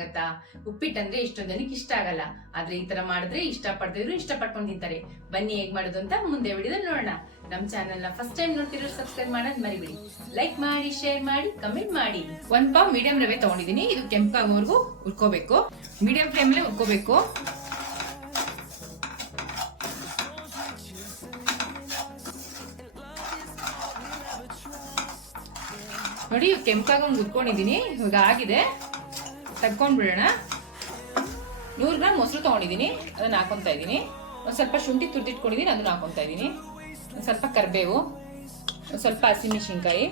ಆಗತ್ತಾ? ಉಪ್ಪಿಟ್ಟಂದ್ರೆ ಇಷ್ಟೊಂದು ಜನಕ್ಕೆ ಇಷ್ಟ ಆಗಲ್ಲ, ಆದ್ರೆ ಈ ತರ ಮಾಡಿದ್ರೆ ಇಷ್ಟಪಡ್ತಿದ್ರು ಇಷ್ಟಪಟ್ಕೊಂಡು ತಿಂತಾರೆ. ಬನ್ನಿ ಹೇಗ್ ಮಾಡೋದು ಅಂತ ಮುಂದೆ ವಿಡಿಯೋದಲ್ಲಿ ನೋಡೋಣ. ನಮ್ ಚಾನೆಲ್ ನ ಫಸ್ಟ್ ಟೈಮ್ ನೋಡ್ತಿರೋ ಸಬ್ಸ್ಕ್ರೈಬ್ ಮಾಡೋದ್ ಮರಿಬೇಡಿ. ಲೈಕ್ ಮಾಡಿ, ಶೇರ್ ಮಾಡಿ, ಕಮೆಂಟ್ ಮಾಡಿ. 1 ಪಾವ್ ಮೀಡಿಯಂ ರವೆ ತಗೊಂಡಿದೀನಿ. ಇದು ಕೆಂಪಾಗೋವರೆಗೂ ಹುರ್ಕೋಬೇಕು. ಮೀಡಿಯಂ ಫ್ಲೇಮ್ ಅಲ್ಲಿ ಹುರ್ಕೋಬೇಕು. ನೋಡಿ ಕೆಂಪಾಗೊಂಡು ಹುರ್ಕೊಂಡಿದೀನಿ. ಇವಾಗ ಆಗಿದೆ, ತಕ್ಕೊಂಡ್ಬಿಡೋಣ. 100 ಗ್ರಾಮ್ ಮೊಸರು ತಗೊಂಡಿದೀನಿ, ಅದನ್ನ ಹಾಕೊಂತಾ ಇದೀನಿ. ಒಂದ್ ಸ್ವಲ್ಪ ಶುಂಠಿ ತುರ್ದಿಟ್ಕೊಂಡಿದೀನಿ, ಅದನ್ನ ಹಾಕೊಂತಾ ಇದೀನಿ. ಒಂದ್ ಸ್ವಲ್ಪ ಕರಿಬೇವು, ಒಂದ್ ಸ್ವಲ್ಪ ಹಸಿಮೆಣಸಿನ್ಕಾಯಿ,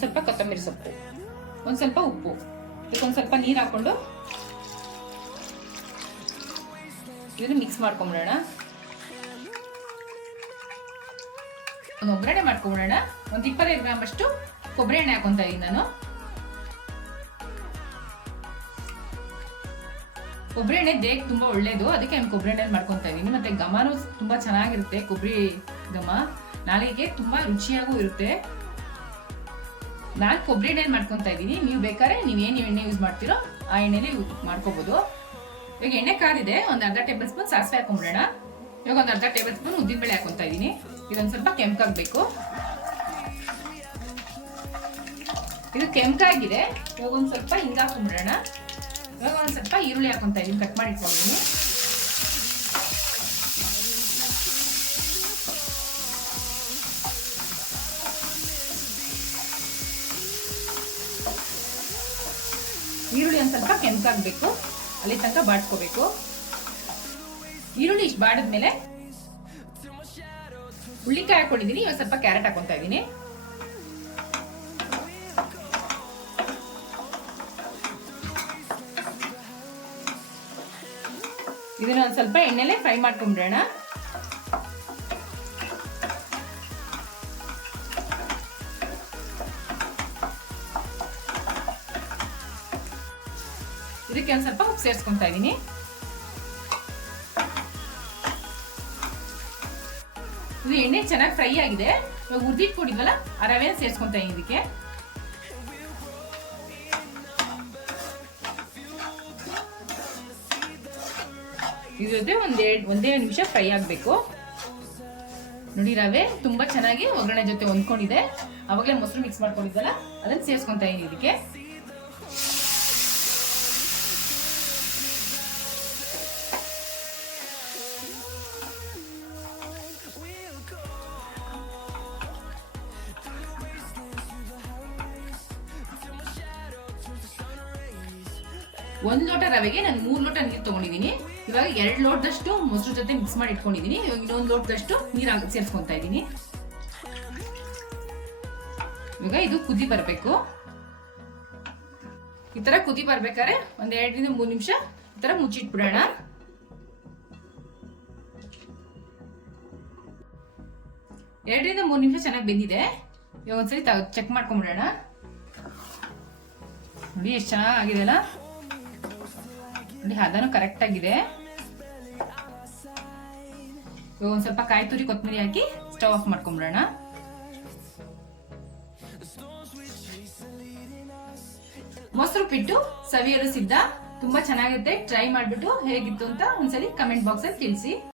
ಸ್ವಲ್ಪ ಕೊತ್ತಂಬರಿ ಸೊಪ್ಪು, ಒಂದ್ ಸ್ವಲ್ಪ ಉಪ್ಪು, ಇದಕ್ಕೊಂದ್ ಸ್ವಲ್ಪ ನೀರ್ ಹಾಕೊಂಡು ಇದನ್ನ ಮಿಕ್ಸ್ ಮಾಡ್ಕೊಂಡ್ಬಿಡೋಣ. ಒಂದು ಒಗ್ಗರಣೆ ಮಾಡ್ಕೊಂಡ್ಬಿಡೋಣ. ಒಂದ್ 25 ಗ್ರಾಮ್ ಅಷ್ಟು ಕೊಬ್ಬರಿ ಎಣ್ಣೆ ಹಾಕೊಂತಾ ಇದೀನಿ ನಾನು. ಕೊಬ್ಬರಿ ಎಣ್ಣೆ ದೇಹಕ್ಕೆ ತುಂಬಾ ಒಳ್ಳೇದು, ಅದಕ್ಕೆ ನಾನು ಕೊಬ್ಬರಿ ಎಣ್ಣೆ ಮಾಡ್ಕೊಂತಾ ಇದೀನಿ. ಮತ್ತೆ ಘಮನೂ ತುಂಬಾ ಚೆನ್ನಾಗಿರುತ್ತೆ. ಕೊಬ್ಬರಿ ಘಮ ನಾಲಿಗೆಗೆ ತುಂಬಾ ರುಚಿಯಾಗೂ ಇರುತ್ತೆ. ನಾನು ಕೊಬ್ಬರಿ ಎಣ್ಣೆ ಮಾಡ್ಕೊಂತಾ ಇದೀನಿ. ನೀವು ಬೇಕಾದ್ರೆ ನೀವೇನು ಎಣ್ಣೆ ಯೂಸ್ ಮಾಡ್ತೀರೋ ಆ ಎಣ್ಣೆನೇ ಮಾಡ್ಕೋಬಹುದು. ಇವಾಗ ಎಣ್ಣೆ ಕಾದಿದೆ, ಒಂದ್ ಅರ್ಧ ಟೇಬಲ್ ಸ್ಪೂನ್ ಸಾಸಿವೆ ಹಾಕೊಂಡ್ಬಿಡೋಣ. ಇವಾಗ ಒಂದ್ ಅರ್ಧ ಟೇಬಲ್ ಸ್ಪೂನ್ ಉದ್ದಿನಬೇಳೆ ಹಾಕೊಂತಾ ಇದೀನಿ. ಇದೊಂದ್ ಸ್ವಲ್ಪ ಕೆಂಪಾಗಬೇಕು. ಇದು ಕೆಂಪಾಗಿದೆ. ಇವಾಗ ಒಂದ್ ಸ್ವಲ್ಪ ಹಿಂಗ ಹಾಕೊಂಡ್ಬಿಡೋಣ. ಇವಾಗ ಒಂದ್ ಸ್ವಲ್ಪ ಈರುಳ್ಳಿ ಹಾಕೊಂತಾ ಇದೀನಿ, ಕಟ್ ಮಾಡಿ ಇಟ್ಕೊಂಡಿದೀನಿ. ಈರುಳ್ಳಿ ಒಂದ್ ಸ್ವಲ್ಪ ಕೆಂಪಾಗಬೇಕು, ಅಲ್ಲಿ ತನಕ ಬಾಡ್ಸ್ಕೋಬೇಕು. ಈರುಳ್ಳಿ ಇಷ್ಟು ಬಾಡಿದ್ಮೇಲೆ ಹುಳ್ಳಿಕಾಯಿ ಹಾಕೊಂಡಿದೀನಿ. ಇವಾಗ ಸ್ವಲ್ಪ ಕ್ಯಾರೆಟ್ ಹಾಕೊಂತಾ ಇದೀನಿ. ಇದನ್ನ ಒಂದ್ ಸ್ವಲ್ಪ ಎಣ್ಣೆಲೆ ಫ್ರೈ ಮಾಡ್ಕೊಂಡ್ಬಿಡೋಣ. ಇದಕ್ಕೆ ಒಂದ್ ಸ್ವಲ್ಪ ಉಪ್ಪು ಸೇರಿಸ್ಕೊಂತಾ ಇದೀನಿ. ಇದು ಎಣ್ಣೆ ಚೆನ್ನಾಗಿ ಫ್ರೈ ಆಗಿದೆ. ಇವಾಗ ಹುರಿದಿಟ್ಕೊಂಡಿದ್ವಲ್ಲ ಆ ರವೆನ ಸೇರಿಸ್ಕೊಂತಾ ಇದೀನಿ ಇದಕ್ಕೆ. ಇದ್ರ ಜೊತೆ ಒಂದೇ ನಿಮಿಷ ಫ್ರೈ ಆಗ್ಬೇಕು. ನೋಡಿ ರವೆ ತುಂಬಾ ಚೆನ್ನಾಗಿ ಒಗ್ಗರಣೆ ಜೊತೆ ಹೊಂದ್ಕೊಂಡಿದೆ. ಅವಾಗಲೇ ಮೊಸರು ಮಿಕ್ಸ್ ಮಾಡ್ಕೊಂಡಿದ್ದಲ್ಲ ಅದನ್ನ ಸೇರಿಸ್ಕೊಂತಾ ಇದೀನಿ ಇದಕ್ಕೆ. ಒಂದ್ ಲೋಟ ರವೆಗೆ ನಾನು 3 ಲೋಟ ನೀರು ತಗೊಂಡಿದ್ದೀನಿ. ಇವಾಗ 2 ಲೋಟದಷ್ಟು ಮೊಸರು ಜೊತೆ ಮಿಕ್ಸ್ ಮಾಡಿ ಇಟ್ಕೊಂಡಿದ್ದೀನಿ. ಇವಾಗ ಇನ್ನೊಂದು ಲೋಟದಷ್ಟು ನೀರು ಸೇರಿಸ್ಕೊಂತಾ ಇದ್ದೀನಿ. ಇವಾಗ ಇದು ಕುದಿ ಬರಬೇಕು. ಈ ತರ ಕುದಿ ಬರ್ಬೇಕಾದ್ರೆ ಒಂದ್ 2 ರಿಂದ 3 ನಿಮಿಷ ಈ ತರ ಮುಚ್ಚಿಟ್ಬಿಡೋಣ. ಎರಡರಿಂದ 3 ನಿಮಿಷ ಚೆನ್ನಾಗಿ ಬೆಂದಿದೆ. ಇವಾಗ ಒಂದ್ಸರಿ ಚೆಕ್ ಮಾಡ್ಕೊಂಡ್ಬಿಡೋಣ. ನೋಡಿ ಎಷ್ಟು ಚೆನ್ನಾಗಿದೆ ಅಲ್ಲ. ನೋಡಿ ಹದನು ಕರೆಕ್ಟ್ ಆಗಿದೆ. ಇವಾಗ ಒಂದ್ ಸ್ವಲ್ಪ ಕಾಯಿ ತುರಿ ಕೊತ್ತಂಬರಿ ಹಾಕಿ ಸ್ಟವ್ ಆಫ್ ಮಾಡ್ಕೊಂಡ್ಬಿಡೋಣ. ಮೊಸರು ಪಿಟ್ಟು ಸವಿಯಲು ಸಿದ್ಧ. ತುಂಬಾ ಚೆನ್ನಾಗಿರುತ್ತೆ. ಟ್ರೈ ಮಾಡ್ಬಿಟ್ಟು ಹೇಗಿತ್ತು ಅಂತ ಒಂದ್ಸಲಿ ಕಮೆಂಟ್ ಬಾಕ್ಸ್ ಅಲ್ಲಿ ತಿಳಿಸಿ.